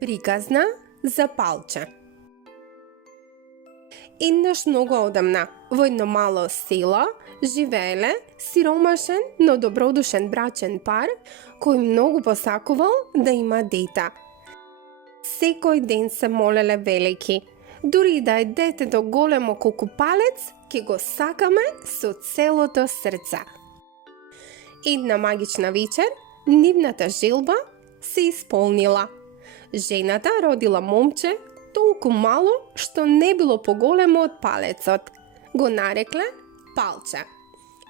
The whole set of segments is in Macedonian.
Приказна за Палче. Еднаш многу одамна, во едно мало село, живееле сиромашен, но добродушен брачен пар, кој многу посакувал да има дета. Секој ден се молеле велики, дури и да е детето големо колку палец, ќе го сакаме со целото срце. Една магична вечер, нивната желба се исполнила. Жената родила момче толку мало што не било поголемо од палецот. Го нарекле Палче.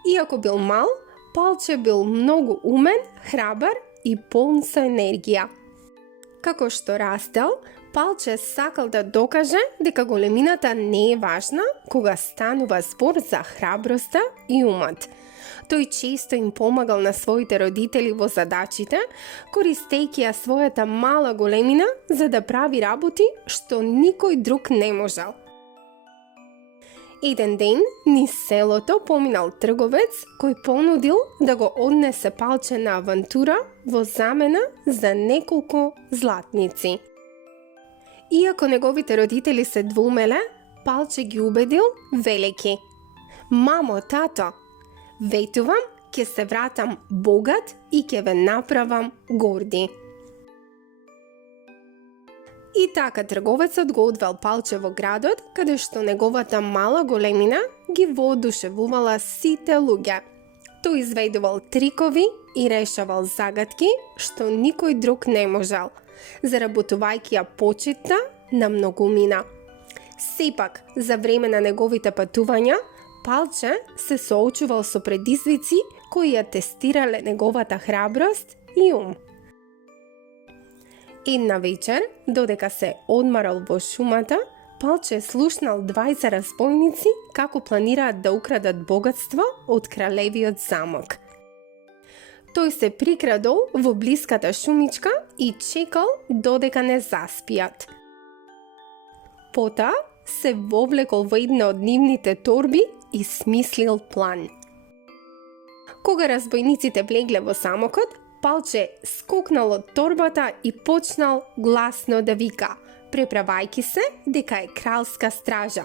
Иако бил мал, Палче бил многу умен, храбар и полн со енергија. Како што растел, Палче сакал да докаже дека големината не е важна кога станува збор за храброста и умот. Тој често им помагал на своите родители во задачите, користејќи ја својата мала големина за да прави работи што никој друг не можел. Еден ден низ селото поминал трговец кој понудил да го однесе Палче на авантура во замена за неколку златници. Иако неговите родители се двумеле, Палче ги убедил велики: "Мамо, тато, ветувам, ќе се вратам богат и ќе ве направам горди." И така трговецот го одвел Палче во градот, каде што неговата мала големина ги воодушевувала сите луѓе. Тој изведувал трикови и решавал загадки што никој друг не можел, заработувајќи ја почитта на многумина. Сепак, за време на неговите патувања, Палче се соочувал со предизвици кои ја тестирале неговата храброст и ум. Една вечер, додека се одмарал во шумата, Палче слушнал двајца разбойници како планираат да украдат богатство од кралевиот замок. Тој се прикрадол во блиската шумичка и чекал додека не заспијат. Потоа се вовлекол во една од нивните торби и смислил план. Кога разбойниците влегле во замокот, Палче скокнал од торбата и почнал гласно да вика, преправајќи се дека е кралска стража.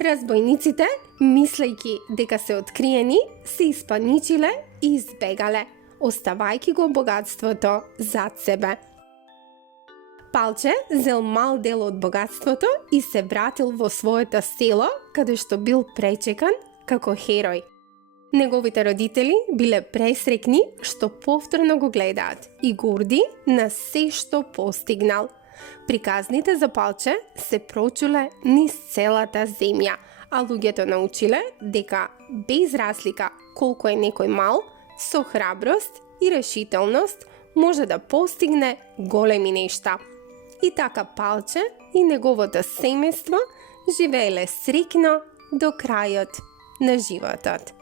Разбойниците, мислејќи дека се откриени, се испаничиле и избегале, оставајќи го богатството зад себе. Палче зел мал дел од богатството и се вратил во своето село, каде што бил пречекан како херој. Неговите родители биле пресрекни што повторно го гледаат и горди на се што постигнал. Приказните за Палче се прочуле низ целата земја, а луѓето научиле дека без разлика колку е некој мал, со храброст и решителност може да постигне големи нешта. И така Палче и неговото семејство живееле среќно до крајот на животот.